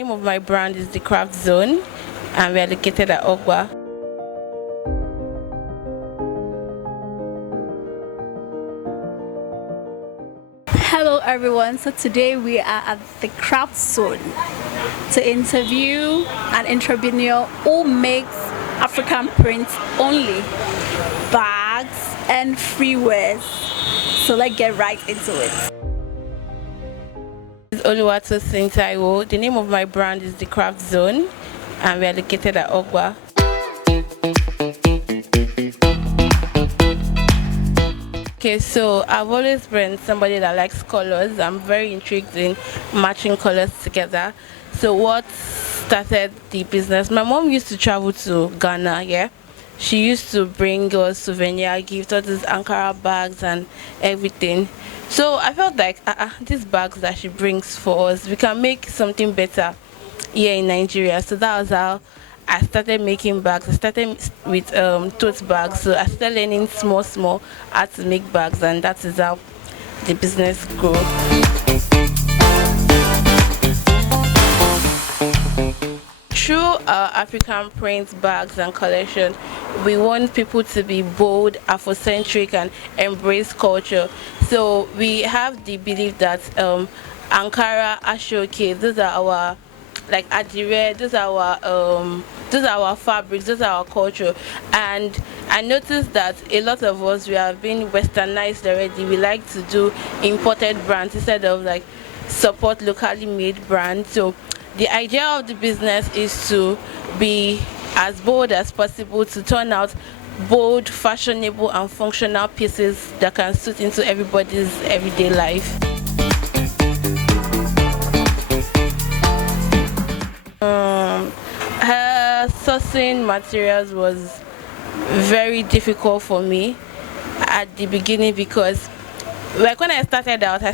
name of my brand is The Craft Zone, and we are located at Ogba. Hello everyone, so today we are at the Craft Zone to interview an entrepreneur who makes African prints only, bags and freewares. So let's get right into it. This is Oluwatosin Taiwo. The name of my brand is The Craft Zone, and we are located at Ogba. Okay, so I've always been somebody that likes colors. I'm very intrigued in matching colors together. So what started the business? My mom used to travel to Ghana, yeah. She used to bring us souvenir gifts, all these Ankara bags and everything. So I felt like these bags that she brings for us, we can make something better here in Nigeria. So that was how I started making bags. I started with tote bags, so I started learning small how to make bags, and that is how the business grew. Through our African prints, bags and collection, we want people to be bold, Afrocentric and embrace culture. So we have the belief that Ankara, Ashoke, those are our like Adire, those are our fabrics, those are our culture. And I noticed that a lot of us, we have been westernized already. We like to do imported brands instead of like support locally made brands. So the idea of the business is to be as bold as possible, to turn out bold, fashionable and functional pieces that can suit into everybody's everyday life. Her sourcing materials was very difficult for me at the beginning because, like, when I started out, I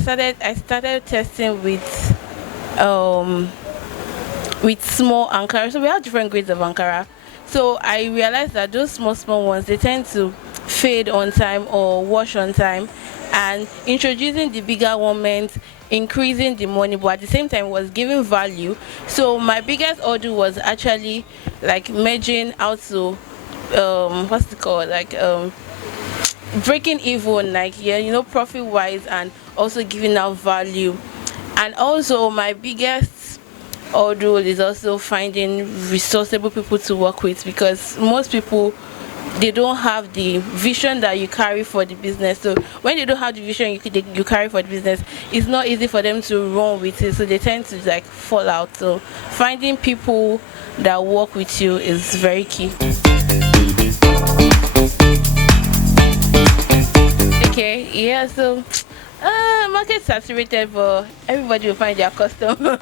started testing with small Ankara. So we have different grades of Ankara. So I realized that those small ones, they tend to fade on time or wash on time, and introducing the bigger one meant increasing the money, but at the same time was giving value. So my biggest order was actually like merging out to what's it called, like breaking even, like, yeah, you know, profit wise and also giving out value. And also my biggest order is also finding resourceable people to work with, because most people, they don't have the vision that you carry for the business. So when they don't have the vision you carry for the business, it's not easy for them to run with it, so they tend to like fall out. So finding people that work with you is very key. Okay, yeah, so market saturated, but everybody will find their customers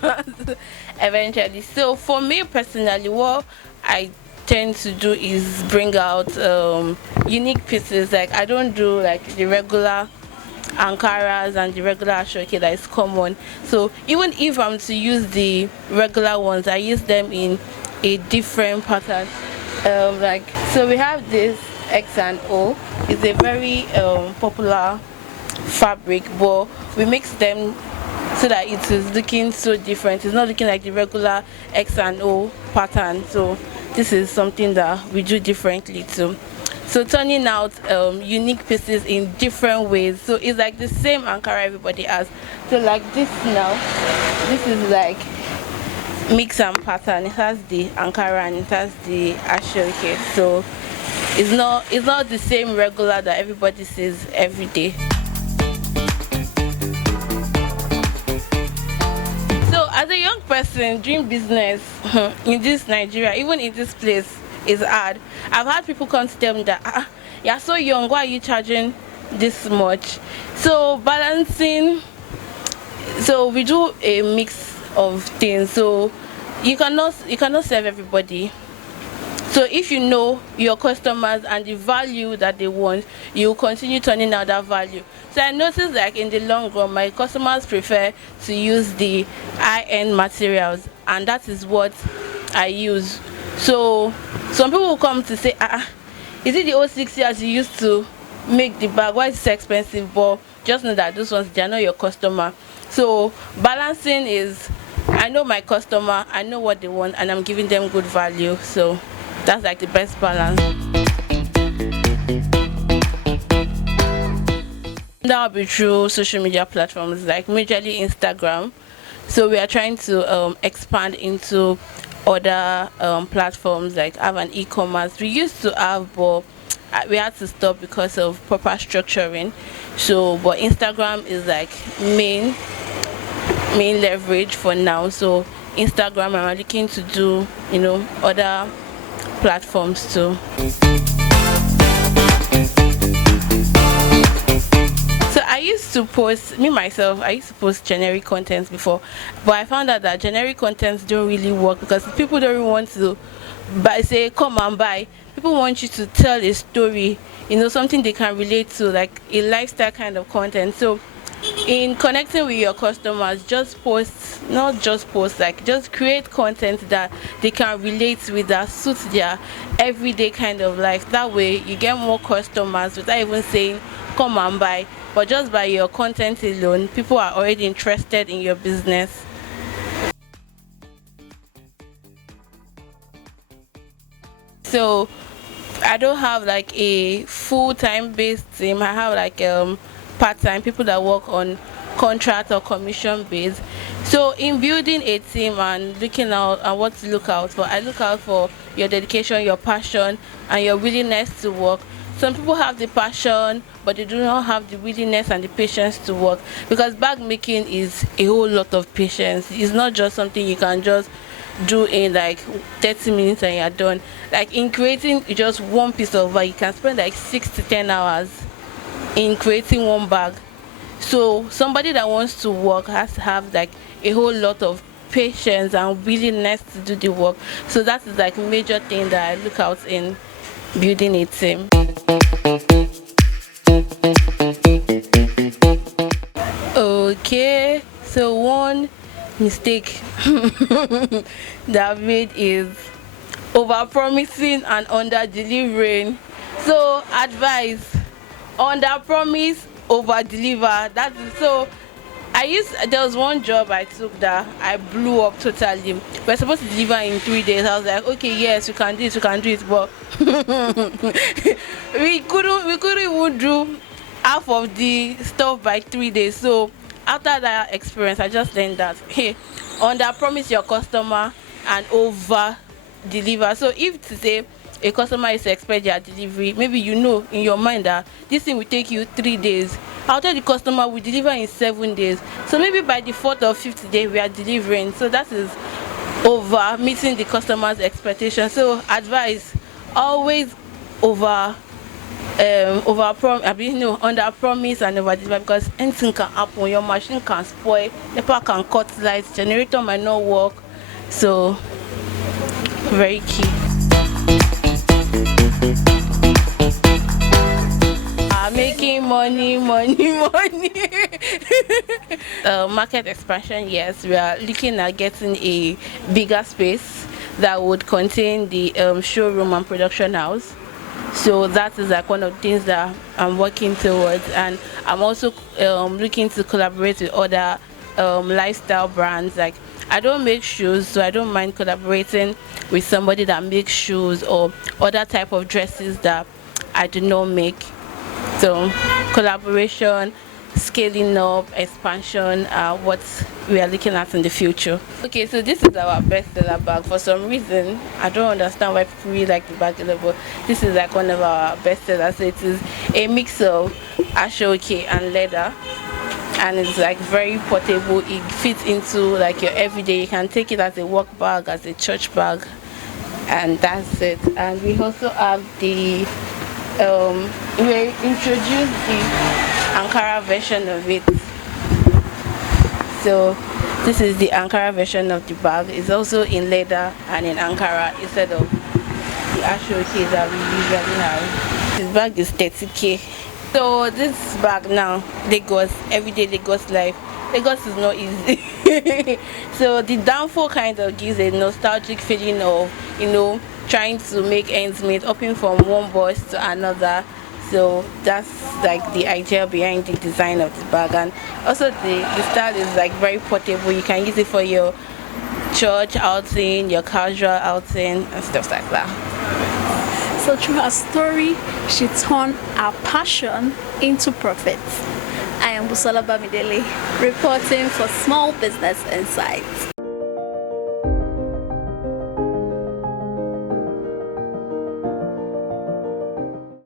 eventually. So for me personally, what I tend to do is bring out unique pieces. Like, I don't do like the regular Ankaras and the regular Ashoke that is common. So even if I'm to use the regular ones, I use them in a different pattern. Like, so we have this X and O. It's a very popular fabric, but we mix them so that it is looking so different. It's not looking like the regular X and O pattern. So this is something that we do differently too. So turning out unique pieces in different ways. So it's like the same Ankara everybody has. So like this now, this is like mix and pattern. It has the Ankara and it has the Ashoke. So it's not the same regular that everybody sees every day. So as a young person doing business in this Nigeria, even in this place, is hard. I've had people come to tell me that you're so young, why are you charging this much? So balancing, so we do a mix of things. So you cannot serve everybody. So if you know your customers and the value that they want, you continue turning out that value. So I noticed, like, in the long run, my customers prefer to use the high-end materials, and that is what I use. So some people will come to say, is it the old 6 years you used to make the bag? Why is it so expensive? But just know that those ones, they are not your customer. So balancing is I know my customer, I know what they want, and I'm giving them good value. So that's like the best balance. That will be through social media platforms like majorly Instagram. So we are trying to expand into other platforms, like have an e-commerce. We used to have, but we had to stop because of proper structuring. So but Instagram is like main leverage for now. So Instagram, I'm looking to do, other platforms too. So I used to post, me myself, I used to post generic content before, but I found out that generic contents don't really work because people don't really want to buy, say come and buy. People want you to tell a story, something they can relate to, like a lifestyle kind of content. So in connecting with your customers, just post, not just post, like just create content that they can relate with, that suits their everyday kind of life. That way you get more customers without even saying come and buy, but just by your content alone people are already interested in your business. So I don't have like a full-time based team. I have like part-time people that work on contract or commission base. So in building a team and looking out and what to look out for, I look out for your dedication, your passion, and your willingness to work. Some people have the passion but they do not have the willingness and the patience to work, because bag making is a whole lot of patience. It's not just something you can just do in like 30 minutes and you're done. Like in creating just one piece of bag, you can spend like 6 to 10 hours in creating one bag. So somebody that wants to work has to have like a whole lot of patience and willingness to do the work. So that is like major thing that I look out in building a team. Okay, so one mistake that I've made is over promising and under delivering. So advice: under promise, over deliver. That is, so there was one job I took that I blew up totally. We're supposed to deliver in 3 days. I was like, okay, yes, we can do it, but we couldn't even do half of the stuff by 3 days. So after that experience I just learned that, hey, under promise your customer and over deliver. So if to say a customer is to expect their delivery, maybe in your mind that this thing will take you 3 days, I'll tell the customer we deliver in 7 days. So maybe by the 4th or 5th day we are delivering. So that is over meeting the customer's expectation. So advice: always under promise and over deliver, because anything can happen. Your machine can spoil, NEPA can cut lights, generator might not work. So very key. Making money. Market expansion, yes, we are looking at getting a bigger space that would contain the showroom and production house. So that is like one of the things that I'm working towards, and I'm also looking to collaborate with other lifestyle brands. Like I don't make shoes, so I don't mind collaborating with somebody that makes shoes or other type of dresses that I do not make. So collaboration, scaling up, expansion are what we are looking at in the future. Okay, so this is our bestseller bag. For some reason, I don't understand why people really like the bag a lot, but this is like one of our bestsellers. So it is a mix of ashoke and leather, and it's like very portable. It fits into like your everyday. You can take it as a work bag, as a church bag, and that's it. And we also have the we introduced the Ankara version of it. So this is the Ankara version of the bag. It's also in leather and in Ankara instead of the ashoke that we usually have. This bag is 30k. So this bag now, Lagos, everyday Lagos life. Lagos is not easy. So the downfall kind of gives a nostalgic feeling of, trying to make ends meet, hopping from one bus to another. So that's like the idea behind the design of the bag. And also the style is like very portable. You can use it for your church outing, your casual outing, and stuff like that. So through her story, she turned her passion into profit. I am Busola Bamidele, reporting for Small Business Insights.